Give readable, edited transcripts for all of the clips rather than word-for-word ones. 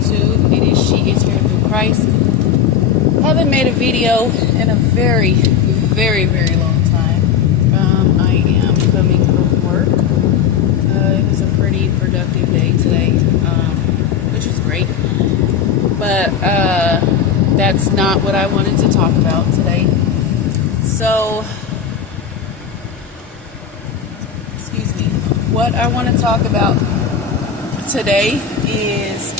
YouTube. It is She Is Here Through Christ. I haven't made a video in a very, very, very long time. I am coming from work. It was a pretty productive day today, which is great. But that's not what I wanted to talk about today. So, excuse me. What I want to talk about today is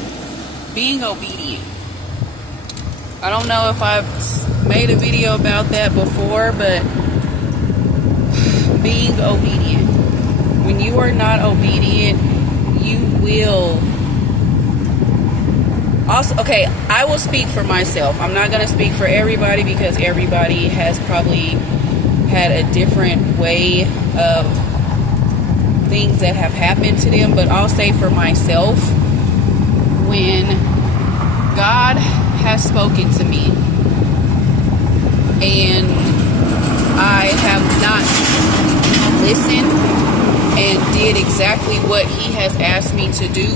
being obedient. I don't know if I've made a video about that before, but being obedient. When you are not obedient, you will also, okay, I will speak for myself. I'm not going to speak for everybody because everybody has probably had a different way of things that have happened to them, but I'll say for myself, when God has spoken to me and I have not listened and did exactly what He has asked me to do,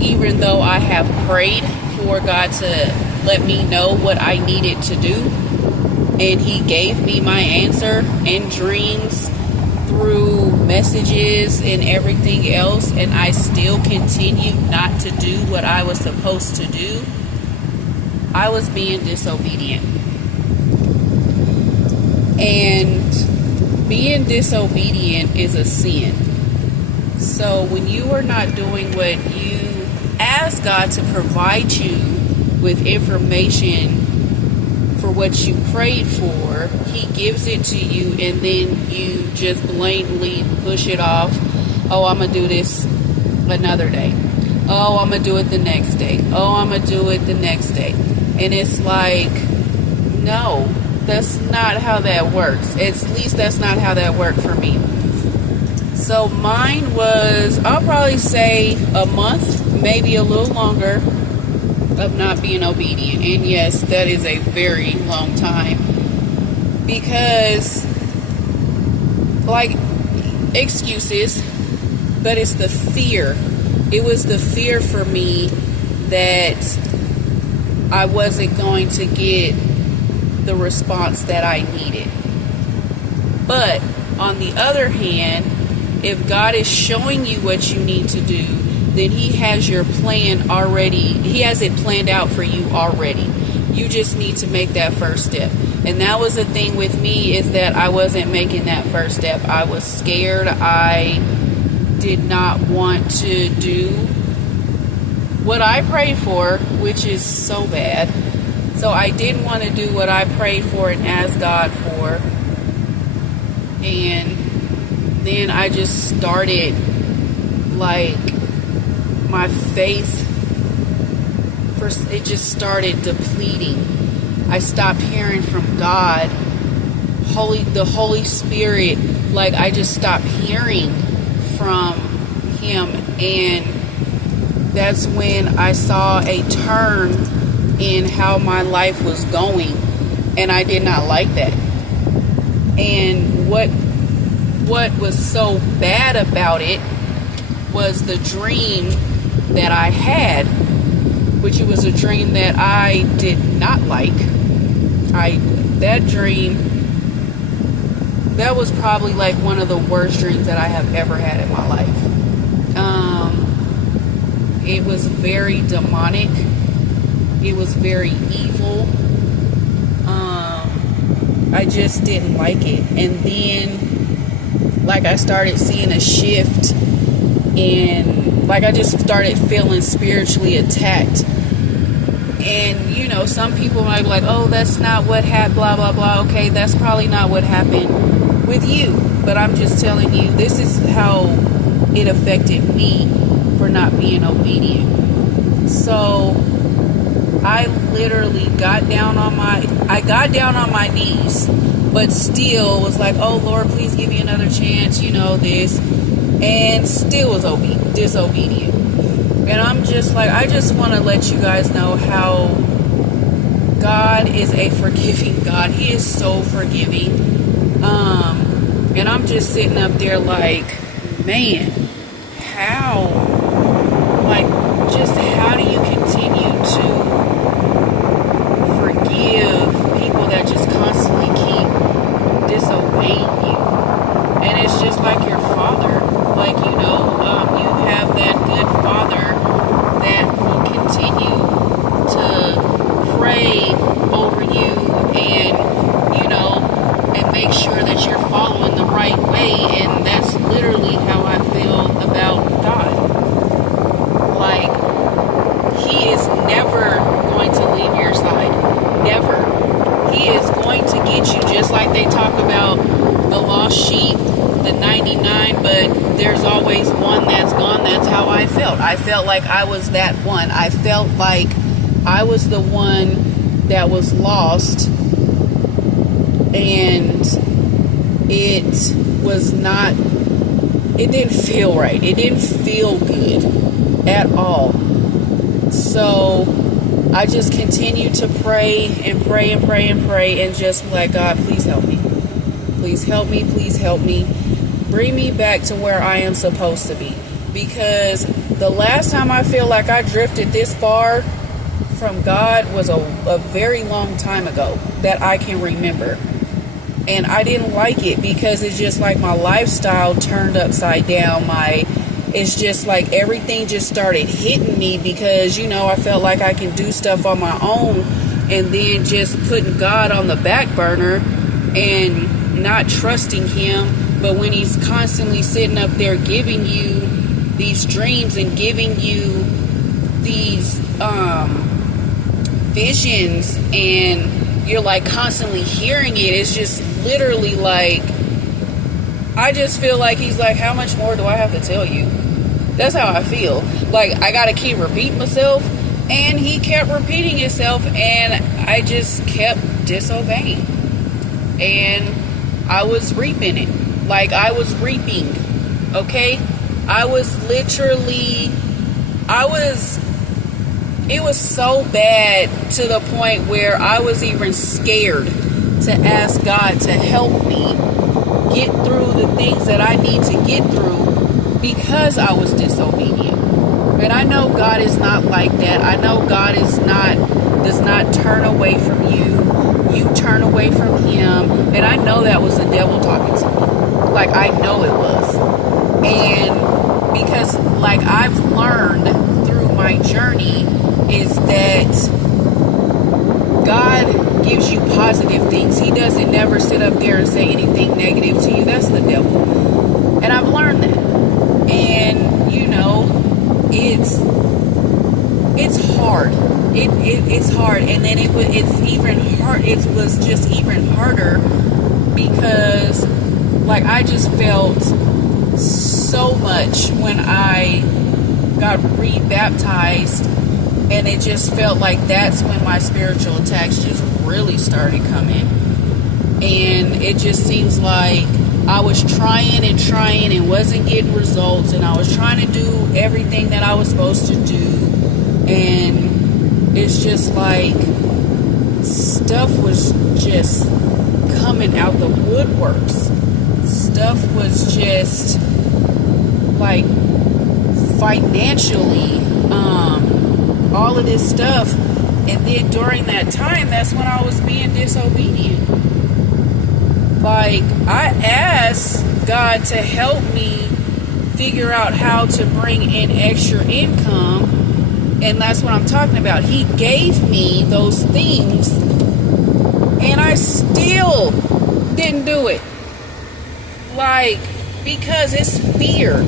even though I have prayed for God to let me know what I needed to do, and He gave me my answer in dreams, through messages and everything else, and I still continued not to do what I was supposed to do, I was being disobedient. And being disobedient is a sin. So when you are not doing what you ask God to provide you with information for what you prayed for, He gives it to you, and then you just blatantly push it off. Oh, I'm going to do this another day. Oh, I'm going to do it the next day. Oh, I'm going to do it the next day. And it's like, no, that's not how that works. At least that's not how that worked for me. So mine was, I'll probably say a month, maybe a little longer, of not being obedient. And yes, that is a very long time, because, like, excuses, but it's the fear. It was the fear for me that I wasn't going to get the response that I needed. But on the other hand, if God is showing you what you need to do, then He has your plan already. He has it planned out for you already. You just need to make that first step. And that was the thing with me, is that I wasn't making that first step. I was scared. I did not want to do what I prayed for, which is so bad. So I didn't want to do what I prayed for and asked God for. And then I just started, like, my faith, first, it just started depleting. I stopped hearing from God. The Holy Spirit, like, I just stopped hearing from Him. And that's when I saw a turn in how my life was going. And I did not like that. And what was so bad about it was the dream that I had, which it was a dream that I did not like. That dream, that was probably like one of the worst dreams that I have ever had in my life. It was very demonic. It was very evil. I just didn't like it. And then, like, I started seeing a shift in, like, I just started feeling spiritually attacked. And, you know, some people might be like, oh, that's not what happened, blah, blah, blah. Okay, that's probably not what happened with you. But I'm just telling you, this is how it affected me for not being obedient. So I literally got down on my knees, but still was like, oh, Lord, please give me another chance, you know, this. And still was disobedient. And I'm just like, I just want to let you guys know how God is a forgiving God. He is so forgiving. And I'm just sitting up there like, man, how? Like, just how do you how I felt. I felt like I was that one. I felt like I was the one that was lost, and it was not, it didn't feel right. It didn't feel good at all. So I just continued to pray and pray and pray and pray, and just be like, God, please help me. Please help me. Please help me. Bring me back to where I am supposed to be. Because the last time I feel like I drifted this far from God was a very long time ago that I can remember. And I didn't like it, because it's just like my lifestyle turned upside down. It's just like everything just started hitting me, because, I felt like I can do stuff on my own, and then just putting God on the back burner and not trusting Him. But when He's constantly sitting up there giving you these dreams and giving you these visions, and you're like constantly hearing it, it's just literally like, I just feel like He's like, how much more do I have to tell you? That's how I feel. Like, I gotta keep repeating myself. And He kept repeating Himself, and I just kept disobeying. And I was reaping it. Like, I was reaping. Okay? I was literally, it was so bad to the point where I was even scared to ask God to help me get through the things that I need to get through, because I was disobedient. And I know God is not like that. I know God does not turn away from you. You turn away from Him. And I know that was the devil talking to me. Like, I know it was. And because, like, I've learned through my journey is that God gives you positive things. He doesn't never sit up there and say anything negative to you. That's the devil. And I've learned that. And, it's hard. It's hard. And then it's even hard. It was just even harder, because, like, I just felt so much when I got rebaptized, and it just felt like that's when my spiritual attacks just really started coming. And it just seems like I was trying and wasn't getting results, and I was trying to do everything that I was supposed to do, and it's just like stuff was just coming out the woodworks. Stuff was just like financially, all of this stuff. And then during that time, that's when I was being disobedient. Like, I asked God to help me figure out how to bring in extra income, and that's what I'm talking about. He gave me those things, and I still didn't do it. Like, because it's fear.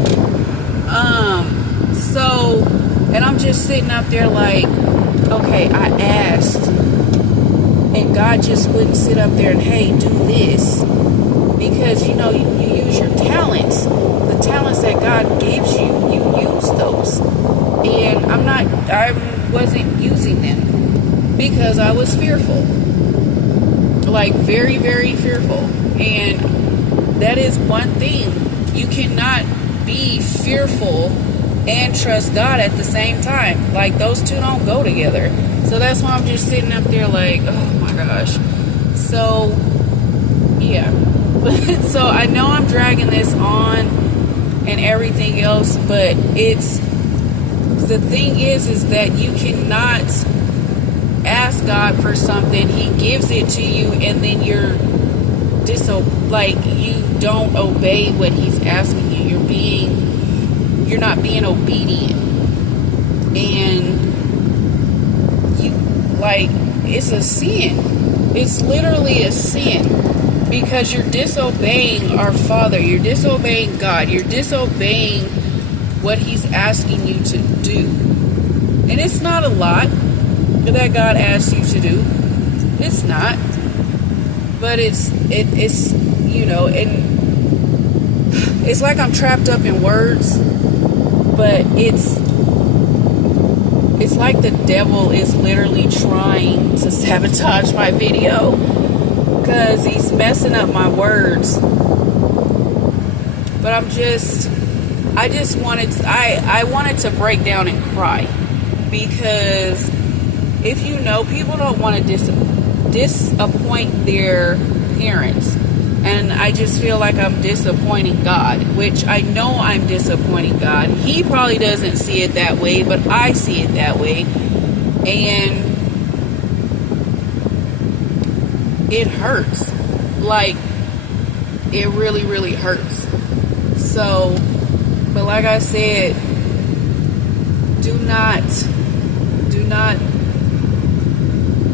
And I'm just sitting up there like, okay, I asked, and God just wouldn't sit up there and, hey, do this. Because, you use your talents. The talents that God gives you, you use those. And I wasn't using them because I was fearful. Like, very, very fearful. And that is one thing. You cannot be fearful and trust God at the same time. Like, those two don't go together. So that's why I'm just sitting up there like, oh my gosh. So, yeah. So I know I'm dragging this on and everything else, but the thing is that you cannot ask God for something. He gives it to you, and then you don't obey what He's asking you. You're not being obedient. And it's a sin. It's literally a sin, because you're disobeying our Father. You're disobeying God. You're disobeying what He's asking you to do. And it's not a lot that God asks you to do. It's not. But it's and it's like I'm trapped up in words. But it's like the devil is literally trying to sabotage my video because he's messing up my words. But I wanted to break down and cry, because if you know, people don't want to disappoint their parents. And I just feel like I'm disappointing God, which I know I'm disappointing God. He probably doesn't see it that way, but I see it that way. And it hurts. Like, it really, really hurts. So, but like I said, do not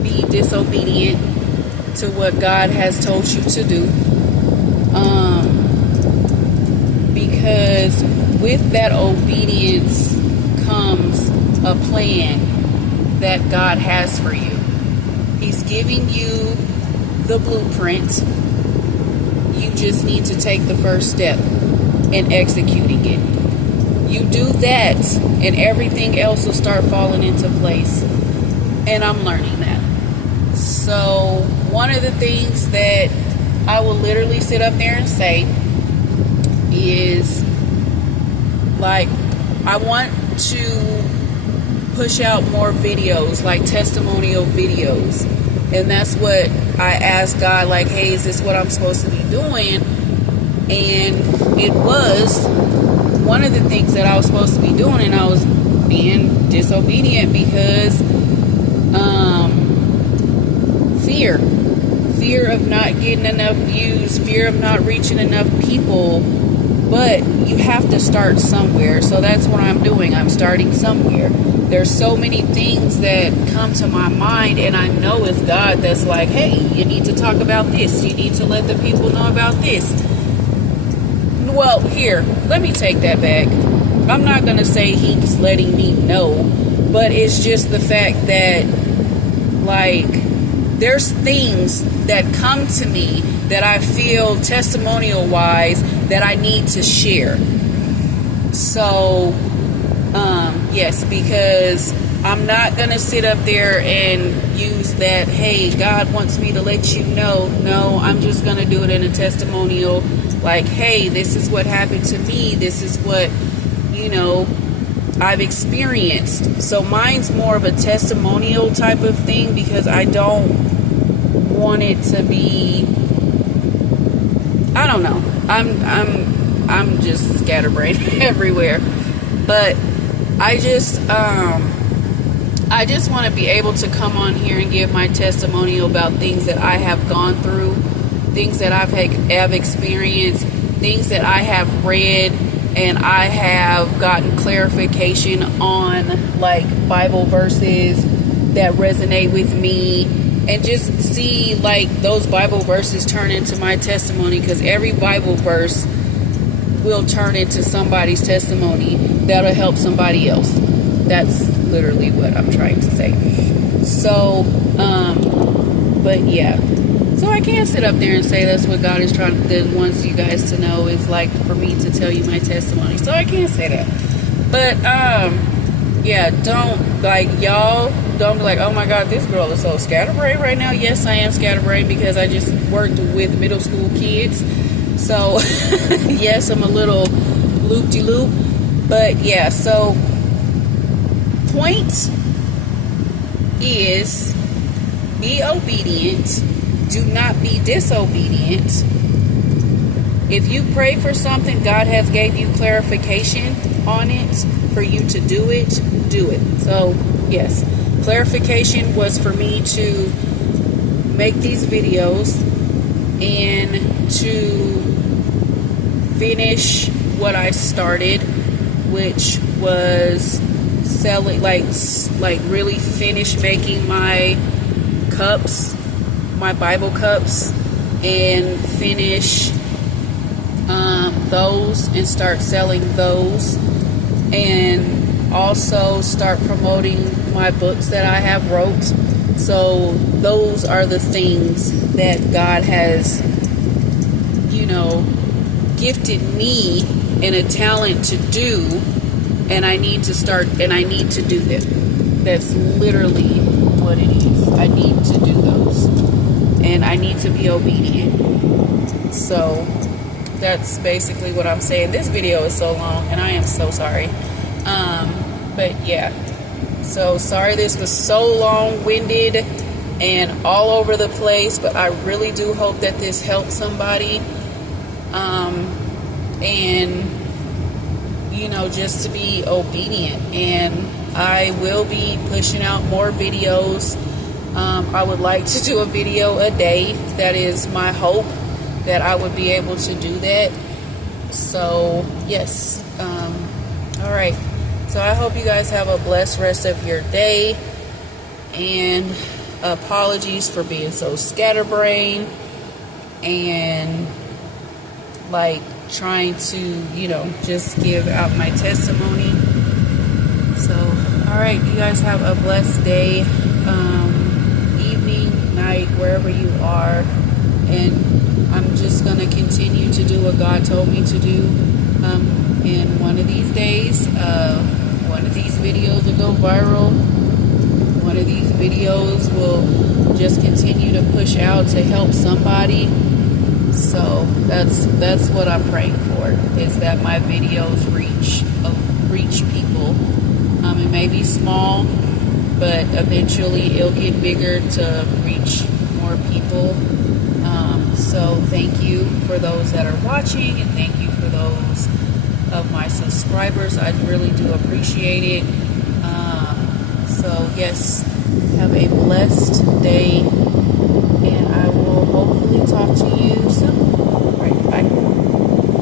be disobedient to what God has told you to do. Because with that obedience comes a plan that God has for you. He's giving you the blueprint. You just need to take the first step in executing it. You do that, and everything else will start falling into place. And I'm learning that. So one of the things that I will literally sit up there and say is, like, I want to push out more videos, like testimonial videos. And that's what I asked God, like, hey, is this what I'm supposed to be doing? And it was one of the things that I was supposed to be doing, and I was being disobedient because fear of not getting enough views, fear of not reaching enough people. But you have to start somewhere. So that's what I'm doing. I'm starting somewhere. There's so many things that come to my mind, and I know it's God that's like, hey, you need to talk about this. You need to let the people know about this. Well, here, let me take that back. I'm not going to say he's letting me know, but it's just the fact that, like, there's things that come to me that I feel testimonial-wise that I need to share. So, yes, because I'm not going to sit up there and use that, hey, God wants me to let you know. No, I'm just going to do it in a testimonial, like, hey, this is what happened to me. This is what, I've experienced. So mine's more of a testimonial type of thing, because I don't want it to be, I don't know. I'm just scatterbrained everywhere. But I just want to be able to come on here and give my testimonial about things that I have gone through, things that have experienced, things that I have read, and I have gotten clarification on, like, Bible verses that resonate with me, and just see, like, those Bible verses turn into my testimony, because every Bible verse will turn into somebody's testimony that'll help somebody else. That's literally what I'm trying to say. So, but yeah. So I can't sit up there and say that's what God is wants you guys to know, is like for me to tell you my testimony. So I can't say that. But, yeah, y'all don't be like, oh my God, this girl is so scatterbrained right now. Yes, I am scatterbrained because I just worked with middle school kids. So, yes, I'm a little loop-de-loop. But, yeah, so, point is, be obedient. Do not be disobedient. If you pray for something, God has gave you clarification on it for you to do it, do it. So, yes, clarification was for me to make these videos and to finish what I started, which was selling, like really finish making my cups, my Bible cups, and finish those and start selling those, and also start promoting my books that I have wrote. So those are the things that God has, gifted me and a talent to do, and I need to start, and I need to do them. That's literally what it is. I need to do those, and I need to be obedient. So that's basically what I'm saying. This video is so long, and I am so sorry. But yeah, so sorry this was so long-winded and all over the place, but I really do hope that this helps somebody. And you know, just to be obedient. And I will be pushing out more videos. I would like to do a video a day. That is my hope, that I would be able to do that. So yes, all right, so I hope you guys have a blessed rest of your day, and apologies for being so scatterbrained and like trying to, you know, just give out my testimony. So all right, you guys have a blessed day, evening, night, wherever you are, and I'm just gonna continue to do what God told me to do. And one of these days, one of these videos will go viral. One of these videos will just continue to push out to help somebody. So that's what I'm praying for, is that my videos reach people. It may be small, but eventually it'll get bigger to reach more people. So thank you for those that are watching, and thank you for those of my subscribers. I really do appreciate it. So yes, have a blessed day, and I will hopefully talk to you soon.